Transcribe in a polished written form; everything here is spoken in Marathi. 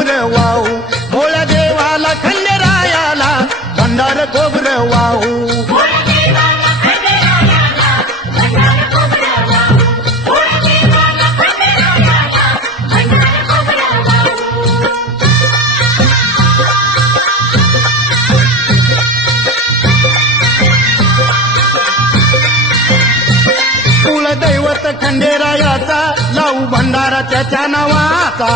खोबरं वाहू भोळ्या देवाला खंडेरायाला भंडार खोबरं वाहू कुलदैवत खंडेरायाचा लावू भंडारा त्याच्या नावाचा